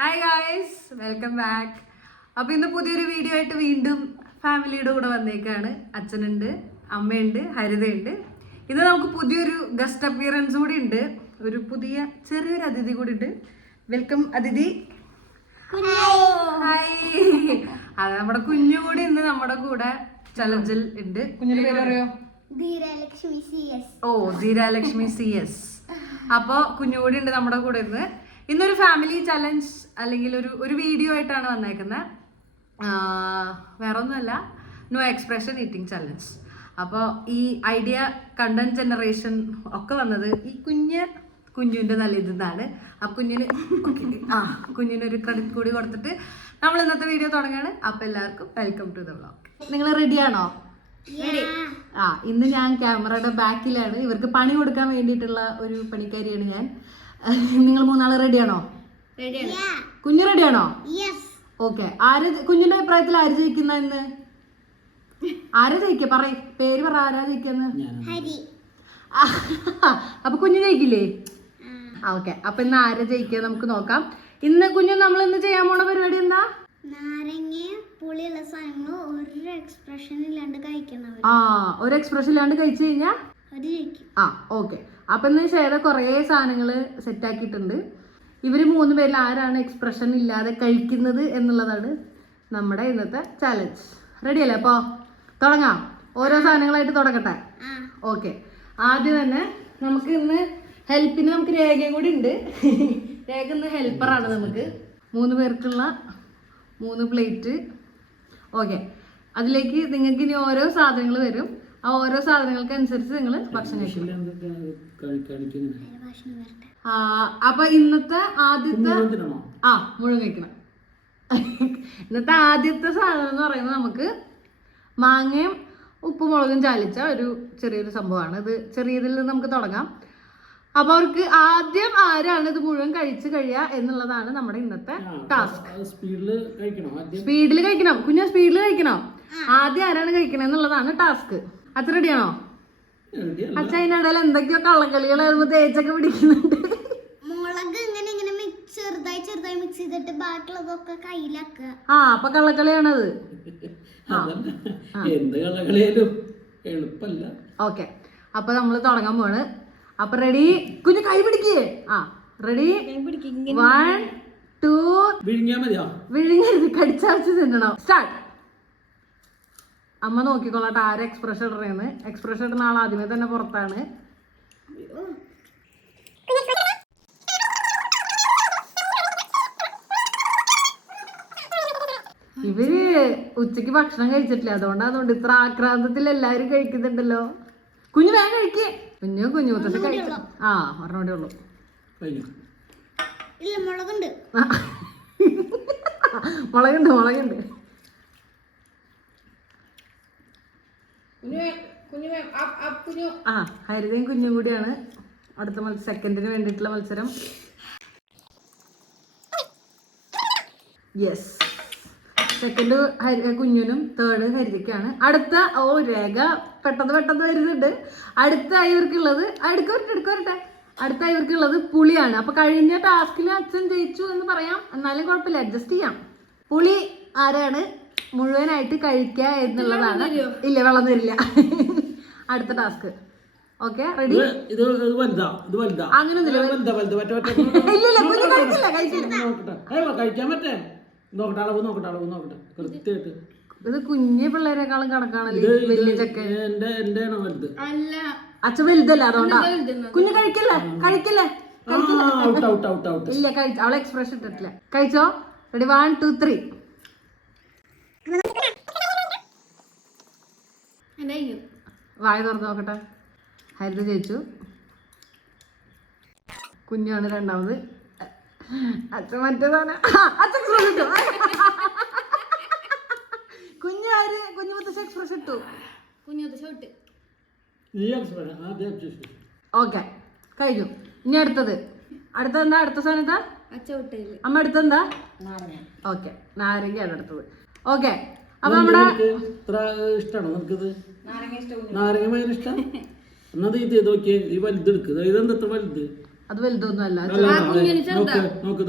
Hi guys, welcome back. അപ്പോൾ ഇന്ന് പുതിയൊരു വീഡിയോ ആയിട്ട് വീണ്ടും ഫാമിലിയുടെ കൂടെ വന്നേക്കാണ്. അച്ഛനുണ്ട്, അമ്മയുണ്ട്, ഹരിതയുണ്ട്. ഇന്ന് നമുക്ക് പുതിയൊരു ഗസ്റ്റ് അപ്പിയറൻസ് കൂടി ഉണ്ട്. ഒരു പുതിയ ചെറിയൊരു അതിഥി കൂടി ഉണ്ട്. വെൽക്കം അതിഥി. ഹായ്. അത് നമ്മുടെ കുഞ്ഞു കൂടി ഇന്ന് നമ്മുടെ കൂടെ ചലഞ്ചിൽ ഉണ്ട്. കുഞ്ഞിന്റെ പേര് അറിയോ? ഓ, ധീരാലക്ഷ്മി CS. അപ്പോൾ കുഞ്ഞുകൂടി ഉണ്ട് നമ്മുടെ കൂടെ ഇന്ന്. ഇന്നൊരു ഫാമിലി ചലഞ്ച് അല്ലെങ്കിൽ ഒരു വീഡിയോ ആയിട്ടാണ് വന്നേക്കുന്നത്. വേറെ ഒന്നുമല്ല, നോ എക്സ്പ്രഷൻ ഈറ്റിംഗ് ചലഞ്ച്. അപ്പോൾ ഈ ഐഡിയ കണ്ടന്റ് ജനറേഷൻ ഒക്കെ വന്നത് ഈ കുഞ്ഞുവിൻ്റെ നല്ല ഇതിന്നാണ്. അപ്പോൾ കുഞ്ഞിനൊരു ക്രെഡിറ്റ് കൂടി കൊടുത്തിട്ട് നമ്മൾ ഇന്നത്തെ വീഡിയോ തുടങ്ങുകയാണ്. അപ്പോൾ എല്ലാവർക്കും വെൽക്കം ടു ദ വ്ളോഗ്. നിങ്ങൾ റെഡിയാണോ? ഇന്ന് ഞാൻ ക്യാമറയുടെ ബാക്കിലാണ്. ഇവർക്ക് പണി കൊടുക്കാൻ വേണ്ടിയിട്ടുള്ള ഒരു പണിക്കാരിയാണ് ഞാൻ. നിങ്ങൾ മൂന്നാള് റെഡിയാണോ? കുഞ്ഞു റെഡിയാണോ? ഓക്കെ. കുഞ്ഞിന്റെ അഭിപ്രായത്തിൽ ആര് ജയിക്കുന്ന ഇന്ന്? ആരാ ജയിക്ക? പേര് പറ. ആരാ ജയിക്കുന്ന? അപ്പൊ കുഞ്ഞു ജയിക്കില്ലേ? ഓക്കെ. അപ്പൊ ഇന്ന് ആരാ ജയിക്കുക നമുക്ക് നോക്കാം. ഇന്ന് കുഞ്ഞു നമ്മൾ ഇന്ന് ചെയ്യാൻ പോണ പരിപാടി എന്താ? പുളിയുള്ള സാധനങ്ങൾ ഒരു എക്സ്പ്രഷൻ ഇല്ലാണ്ട് കഴിക്കണം. ഒരു എക്സ്പ്രഷൻ ഇല്ലാണ്ട് കഴിച്ചു കഴിഞ്ഞാ ഓക്കെ. അപ്പൊ ഇന്ന് ചെയ്ത കുറേ സാധനങ്ങൾ സെറ്റ് ആക്കിയിട്ടുണ്ട്. ഇവര് 3 പേരിൽ ആരാണ് എക്സ്പ്രഷൻ ഇല്ലാതെ കഴിക്കുന്നത് എന്നുള്ളതാണ് നമ്മുടെ ഇന്നത്തെ ചാലഞ്ച്. റെഡി അല്ലേ? അപ്പൊ തുടങ്ങാം. ഓരോ സാധനങ്ങളായിട്ട് തുടങ്ങട്ടെ. ഓക്കെ. ആദ്യം തന്നെ നമുക്ക് ഇന്ന് ഹെൽപ്പിന് നമുക്ക് രേഖയും കൂടി ഉണ്ട്. രേഖ ഇന്ന് ഹെൽപ്പറാണ്. നമുക്ക് 3 പേർക്കുള്ള 3 പ്ലേറ്റ്. ഓക്കെ. അതിലേക്ക് നിങ്ങൾക്ക് ഇനി ഓരോ സാധനങ്ങൾ വരും. ആ ഓരോ സാധനങ്ങൾക്ക് അനുസരിച്ച് നിങ്ങൾ ഭക്ഷണം കഴിക്കും. അപ്പൊ ഇന്നത്തെ ആദ്യത്തെ മുഴുവൻ കഴിക്കണം. ഇന്നത്തെ ആദ്യത്തെ സാധനം എന്ന് പറയുന്നത് നമുക്ക് മാങ്ങയും ഉപ്പുമുളകും ചാലിച്ച ഒരു ചെറിയൊരു സംഭവമാണ്. ഇത് ചെറിയതിൽ നിന്ന് നമുക്ക് തുടങ്ങാം. അപ്പൊ അവർക്ക് ആദ്യം ആരാണ് ഇത് മുഴുവൻ കഴിച്ചു കഴിയുക എന്നുള്ളതാണ് നമ്മുടെ ഇന്നത്തെ ടാസ്ക്. സ്പീഡിൽ കഴിക്കണം കുഞ്ഞ, സ്പീഡിൽ കഴിക്കണം. ആദ്യം ആരാണ് കഴിക്കണം എന്നുള്ളതാണ് ടാസ്ക്. അച്ഛൻ റെഡിയാണോ? അച്ഛൻ അതിനിടയിൽ എന്തൊക്കെയോ കള്ളക്കളികളായിരുന്നു തേച്ചൊക്കെ പിടിക്കുന്നുണ്ട്. മുളക് ഇങ്ങനെ ഇങ്ങനെ ചെറുതായി ചെറുതായി മിക്സ് ചെയ്തിട്ട് ബാക്കിയുള്ളതൊക്കെ കയ്യിലാക്കുക. അപ്പൊ കള്ളക്കളിയാണത്. ഓക്കെ. അപ്പൊ നമ്മള് തുടങ്ങാൻ പോണ്. അപ്പൊ റെഡി? കുഞ്ഞു കൈ പിടിക്കേ. റെഡി? 1 2 വിഴുങ്ങരുത്, കടിച്ചാച്ച് തിന്നണം. സ്റ്റാർട്ട്. അമ്മ നോക്കിക്കൊള്ളട്ടെ ആരെ എക്സ്പ്രഷൻ ഇടണേന്ന്. എക്സ്പ്രഷൻ ഇടുന്ന ആൾ ആദ്യമേ തന്നെ പുറത്താണ്. ഇവര് ഉച്ചക്ക് ഭക്ഷണം കഴിച്ചിട്ടില്ല, അതുകൊണ്ട് ഇത്ര ആക്രാന്തത്തിൽ എല്ലാരും കഴിക്കുന്നുണ്ടല്ലോ. കുഞ്ഞു വേഗം കഴിക്കേ. കുഞ്ഞു മുത്തശ്ശി കഴിച്ചു. ഒരെണ്ണോടെ ഉള്ളു. മുളകുണ്ട്. ഹരിതയും കുഞ്ഞും കൂടിയാണ് അടുത്ത സെക്കൻഡിന് വേണ്ടിയിട്ടുള്ള മത്സരം. യെസ്, സെക്കൻഡ് കുഞ്ഞിനും തേർഡ് ഹരിതയ്ക്കാണ്. അടുത്ത രേഖ പെട്ടെന്ന് വരുന്നുണ്ട്. അടുത്ത ഇവർക്കുള്ളത് അടുത്ത ഇവർക്കുള്ളത് പുളിയാണ്. അപ്പൊ കഴിഞ്ഞ ടാസ്കിൽ അച്ഛൻ ജയിച്ചു എന്ന് പറയാം, എന്നാലും കുഴപ്പമില്ല, അഡ്ജസ്റ്റ് ചെയ്യാം. പുളി ആരാണ് മുഴുവനായിട്ട് കഴിക്കുക എന്നുള്ളതാണ്. ഇല്ല, വെള്ളം തരില്ല. അടുത്ത ടാസ്ക്. Okay, ready? അങ്ങനൊന്നുമില്ല. ഇത് കുഞ്ഞു പിള്ളേരെക്കാളും കണക്കാണല്ലോ വലിയ ചക്ക. അച്ഛൻ വലുതല്ല, അതുകൊണ്ടാ. കുഞ്ഞു കഴിക്കല്ലേ. ഇല്ല, കഴിച്ചു. അവളെ എക്സ്പ്രഷൻ ഇട്ടിട്ടില്ല. കഴിച്ചോ? റെഡി? 1 2 3. വായ തുറന്ന് നോക്കട്ടെ. ഹരിത ജയിച്ചു. കുഞ്ഞാണ് രണ്ടാമത്. അച്ഛൻ മറ്റേതാണ്. അച്ഛൻ എക്സ്പ്രഷൻ ഇട്ടു. കുഞ്ഞു മുത്തശ്ശി എക്സ്പ്രഷൻ ഇട്ടു. ഓക്കെ, കഴിഞ്ഞു. ഇനി അടുത്തതെന്താ? അടുത്ത സാധനം എന്താ? അമ്മ അടുത്തെന്താ? ഓക്കെ, നാരങ്ങയാണ് അടുത്തത്. ഓക്കെ. അപ്പൊ നമ്മുടെ നാരങ്ങ ഇഷ്ടം. എന്നത് ഇത് നോക്കിയേ, ഈ വലുത് എടുക്കുക. ഇതെന്താ വലുത്? അത് വലുതൊന്നും അല്ല. നോക്ക്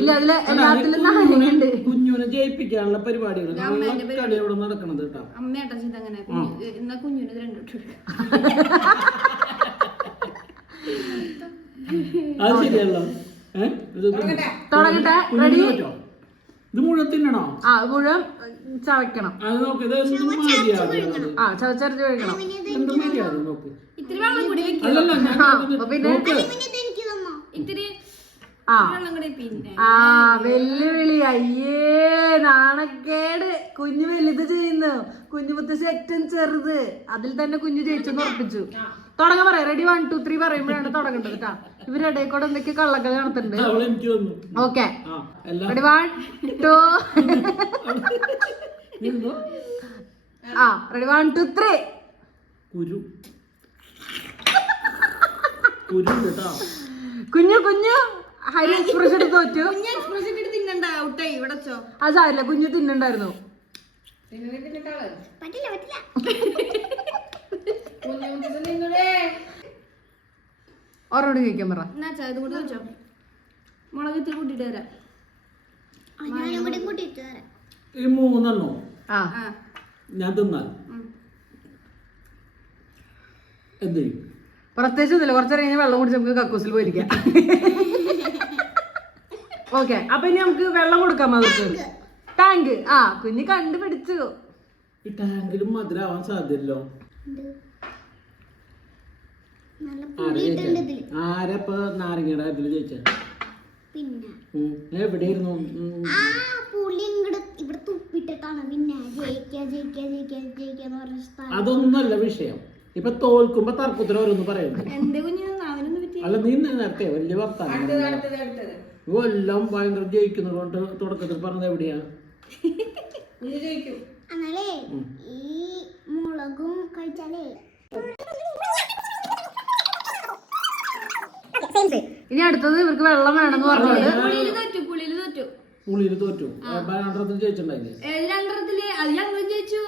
ഇല്ല, അതില് എല്ലാത്തിലും നാരങ്ങയുണ്ട്. കുഞ്ഞുനെ ജയിപ്പിക്കാനുള്ള പരിപാടികൾ കളി ഇവിടെ നടക്കണത് കേട്ടോ. അമ്മേട്ടാ ചെയ്തങ്ങനെ എന്നാ കുഞ്ഞിന് ഇത് രണ്ടു അത് ശരിയല്ലോ. തുടങ്ങട്ടെ. റെഡി? ഇത് മുഴുവൻ തിന്നണോ? ആ, മുഴുവൻ ചവയ്ക്കണം. അത് നോക്ക്, ഇത് എന്തും മര്യാദ. ആ, ചവച്ചരച്ച് കഴിക്കണം. എന്തും മര്യാദ നോക്ക്. ഇത്തിരി വെള്ളം കൂടി വെക്കും. അല്ലല്ല, പിന്നെ ഇത്തിരി ആ വെള്ളം കൂടി. പിന്നെ ആ വെല്ലുവിളി. അയ്യേ, നാണക്കേട്. കുഞ്ഞു വലുത് ചെയ്യുന്നു, കുഞ്ഞു മുത്തശ്ശി ഏറ്റവും ചെറുത്. അതിൽ തന്നെ കുഞ്ഞു ജയിച്ചെന്ന് ഉറപ്പിച്ചു. തുടങ്ങാൻ പറയാം. റെഡി 1 2 3 പറയുമ്പോഴാണ് തുടങ്ങേണ്ടത് കേട്ടാ. ഇവരുടെ കൂടെ എന്തൊക്കെ കള്ളക്കളി നടത്തുന്നുണ്ട്. Okay, ready 1 2. ആ, റെഡി 1 2 3. കുഞ്ഞു ഹരി എക്സ്പ്രഷൻ എടുത്ത് തോറ്റു. എക്സ്പ്രഷൻ ഇട്ട് തിന്നണ്ട, ഔട്ടായി. ഇവിടെ വെച്ചോ. അത് സാരില്ല, കുഞ്ഞു തിന്നുണ്ടായിരുന്നു. ഓരോട് ചോദിക്കാൻ പറ. എന്നാച്ചാ ഇത് കൂടി വെച്ചോ. മുളക് ഇത്തിരി കൂട്ടിട്ട് തരാം. ഈ 3 എണ്ണോ ആ, ഞാൻ തിന്നാൽ എന്ത് ചെയ്യും? പ്രത്യേകിച്ച് ഒന്നുമില്ല. കുറച്ചേരം കഴിഞ്ഞാൽ വെള്ളം കുടിച്ച് നമുക്ക് കക്കൂസിൽ പോയിരിക്കാം. ഓക്കെ, അപ്പൊ ഇനി നമുക്ക് വെള്ളം കൊടുക്കാം. അവർക്ക് ടാങ്ക്. ആ, കുഞ്ഞ് കണ്ടുപിടിച്ചു. ഈ ടാങ്കിലും മധുരാവാൻ സാധ്യതല്ലോ. ആരപ്പ നാരങ്ങയുടെ കാര്യത്തില് ജയിച്ച? എവിടെയായിരുന്നു? അതൊന്നല്ല വിഷയം. ഇപ്പൊ തോൽക്കുമ്പോ തർക്കത്തിന് ഓരോന്ന് പറയുന്നു. എന്റെ കുഞ്ഞിന് നാവിനൊന്നും പറ്റി. അല്ല, നീ നേരത്തെ വലിയ വർത്താനം എല്ലാം ഭയങ്കര ജയിക്കുന്നത് കൊണ്ട് തുടക്കത്തിൽ പറഞ്ഞത് എവിടെയാ? ഈ മുളകും കഴിച്ചാലേ ഇനി അടുത്തത് ഇവർക്ക് വെള്ളം വേണമെന്ന് പറഞ്ഞത്. പുളിയില് തോറ്റു. രണ്ടെണ്ണത്തിൽ ജയിച്ചിട്ടുണ്ടായില്ലേ? അത് ഞങ്ങൾ ജയിച്ചു.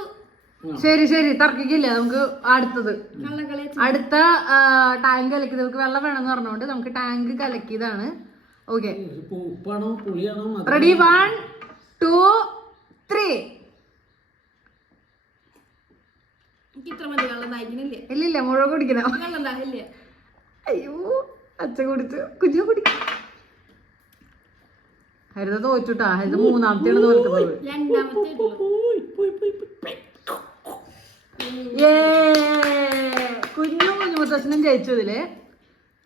ശരി ശരി, തർക്കിക്കില്ല. നമുക്ക് അടുത്തത് അടുത്ത ടാങ്ക് കലക്കിയത്. ഇവർക്ക് വെള്ളം വേണമെന്ന് പറഞ്ഞുകൊണ്ട് നമുക്ക് ടാങ്ക് കലക്കിയതാണ്. ഓക്കെ, ഉപ്പാണോ പുളിയാണോ? റെഡി 1 2 3. എനിക്ക് ഇത്ര മതി. വെള്ളം നയിക്കണില്ലേ? ഇല്ലില്ല, മുഴുവൻ കുടിക്കണം. വെള്ളം ദാഹില്ലേ? അയ്യോ, അച്ഛൻ കുടിച്ചു, കുഞ്ഞു കുടിക്കും. ഹരിത തോറ്റുട്ടാ. ഹരിത 3ാമത്തെയാണ് തോൽക്കുന്നത്. രണ്ടാമത്തെ കുഞ്ഞു മുത്തശ്ശനും ജയിച്ചു ഇതില്.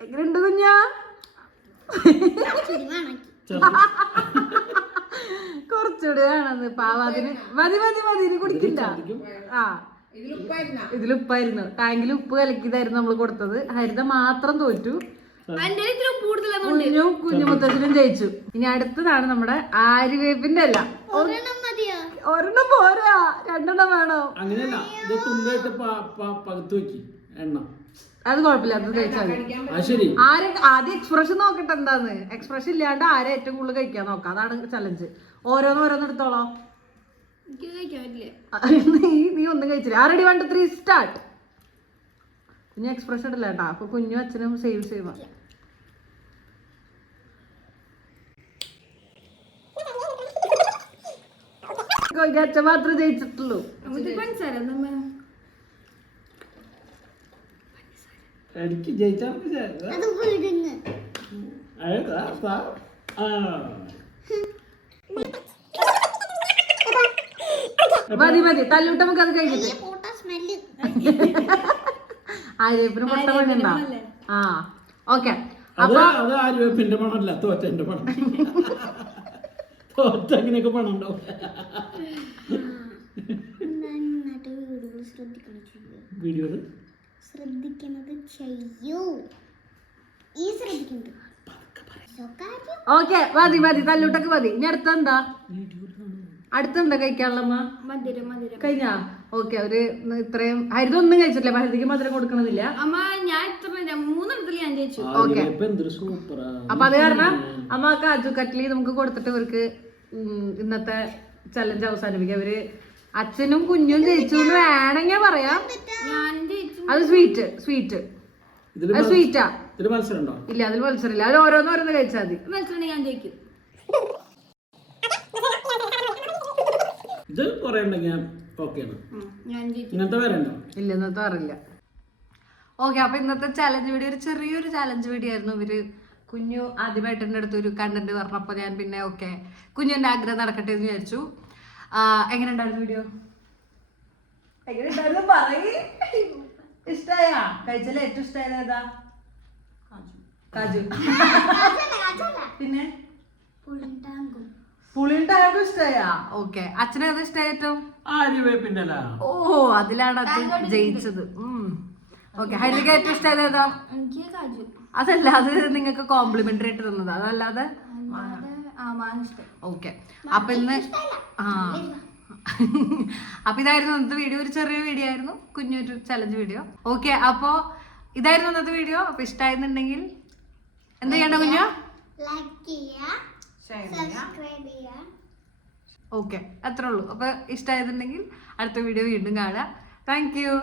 എങ്ങനെയുണ്ട് കുഞ്ഞാ? കുറച്ചുകൂടെ ആണെന്ന് പാവാതിന്. മതി മതി മതി, ഇനി കുടിക്കില്ല. ആ, ഇതിലുപ്പായിരുന്നു. ടാങ്കിൽ ഉപ്പ് കലക്കിയതായിരുന്നു നമ്മൾ കൊടുത്തത്. ഹരിത മാത്രം തോറ്റു. കുഞ്ഞും കുഞ്ഞുമുത്തച്ഛനും ജയിച്ചു. ഇനി അടുത്തതാണ് നമ്മുടെ ആര്യവേപ്പിന്റെ അല്ല. ഒരെണ്ണം പോരാ, 2 എണ്ണം വേണോ? അങ്ങനെയല്ല, ഇത് തുണ്ടായിട്ട് പകുത്തു വെക്കി എണ്ണ. അത് കുഴപ്പമില്ല, അത് കഴിച്ചാൽ മതി. ആദ്യം എക്സ്പ്രഷൻ നോക്കട്ടെ എന്താന്ന്. എക്സ്പ്രഷൻ ഇല്ലാണ്ട് ആരെ ഏറ്റവും കൂടുതൽ കഴിക്കാൻ നോക്കാം. അതാണ് ചലഞ്ച്. ഓരോന്ന് എടുത്തോളാം. നീ ഒന്നും കഴിച്ചില്ല. 1 2 3 സ്റ്റാർട്ട്. കുഞ്ഞു എക്സ്പ്രഷൻ ഇടില്ല കേട്ടാ. അപ്പൊ കുഞ്ഞു അച്ഛനും സേവ് ചെയ്യുക. അച്ഛൻ മാത്രമേ ജയിച്ചിട്ടുള്ളൂ. എനിക്ക് ജയിച്ചാൽ മതി മതി, തല്ലൂട്ട് നമുക്ക് അത് കഴിഞ്ഞിട്ട്. ആര്യവേപ്പിന് പൊട്ട പണിയുണ്ടാ? ആ, ഓക്കെ. അത് ആര്യവേപ്പിന്റെ പണമല്ല, തോറ്റന്റെ പണം. തോറ്റ അങ്ങനെയൊക്കെ പണം ഉണ്ടാവും. വീഡിയോകൾ ശ്രദ്ധിക്കുന്നത് ചെയ്യൂ. ഈ ശ്രദ്ധിക്കുന്നത്. ഓക്കെ, മതി മതി, തല്ലൂട്ടൊക്കെ മതി. ഇനി അടുത്തെന്താ? അടുത്തെന്താ കഴിക്കാനുള്ള? കഴിഞ്ഞാ? ഓക്കെ, ഒരു ഇത്രയും. ഹരിത ഒന്നും കഴിച്ചിട്ടില്ല. ഹരിതയ്ക്ക് മധുരം കൊടുക്കണമെന്നില്ല. ഓക്കെ, അപ്പൊ അത് കാരണം അമ്മ കാജു കട്ട്ലി നമുക്ക് കൊടുത്തിട്ട് ഇവർക്ക് ഇന്നത്തെ ചലഞ്ച് അവസാനിപ്പിക്കാം. ഇവര് അച്ഛനും കുഞ്ഞും ജയിച്ചു എന്ന് വേണമെങ്കിൽ പറയാം. അത് സ്വീറ്റ് അത് സ്വീറ്റാ. ഇതിന് മത്സരം ഉണ്ടോ? ഇല്ല, അതിൽ മത്സരമില്ല. അതിൽ ഓരോന്ന് കഴിച്ചാൽ മതി. മത്സരം ഞാൻ ജയിക്കും. ഇത് കുറെ ഉണ്ടെങ്കിൽ ഓക്കെയാണ്. ഞാൻ ജയിക്കും. ഇങ്ങനത്തെ വേറെ ഇല്ല, ഇന്നത്തെ അറിയില്ല. ഓക്കെ, അപ്പൊ ഇന്നത്തെ ചലഞ്ച് വീഡിയോ ഒരു ചെറിയൊരു ചലഞ്ച് വീഡിയോ ആയിരുന്നു. ഇവര് കുഞ്ഞു ആദ്യമായിട്ട് എൻ്റെ അടുത്ത് ഒരു കണ്ടന്റ് പറഞ്ഞപ്പോൾ ഞാൻ പിന്നെ ഓക്കെ കുഞ്ഞിന്റെ ആഗ്രഹം നടക്കട്ടെ എന്ന് വിചാരിച്ചു. എങ്ങനെ ഉണ്ടായിരുന്നു വീഡിയോ? എങ്ങനെ ഉണ്ടായിരുന്നു പറയ്. ഇഷ്ടായാ? കഴിച്ചാൽ ഏറ്റവും ഇഷ്ടമായത് ഏതാ? കാജു. പിന്നെ പുളിണ്ടാകും ഇഷ്ടമായാ? ഓക്കെ, അച്ഛനത് ഇഷ്ടമായ ഏറ്റവും? ആര്യവേപ്പിന്റെ ഓ, അതിലാണ് അച്ഛൻ ജയിച്ചത്. ഓക്കെ, ഹരിക ഏറ്റവും ഇഷ്ടമായത് ഏതാ? എനിക്ക് കാജു. അതല്ല, അത് നിങ്ങൾക്ക് കോംപ്ലിമെന്ററി ആയിട്ട് തന്നത്, അതല്ലാതെ. ഓക്കെ, അപ്പൊ ഇന്ന് അപ്പൊ ഇതായിരുന്നു ഇന്നത്തെ വീഡിയോ. ഒരു ചെറിയ വീഡിയോ ആയിരുന്നു, കുഞ്ഞൊരു ചലഞ്ച് വീഡിയോ. ഓക്കെ, അപ്പോ ഇതായിരുന്നു ഇന്നത്തെ വീഡിയോ. അപ്പൊ ഇഷ്ടമായിരുന്നുണ്ടെങ്കിൽ എന്ത് ചെയ്യണ്ട കുഞ്ഞു? ഓക്കെ, അത്രേ ഉള്ളൂ. അപ്പൊ ഇഷ്ടമായിരുന്നുണ്ടെങ്കിൽ അടുത്ത വീഡിയോ വീണ്ടും കാണാം. Thank you.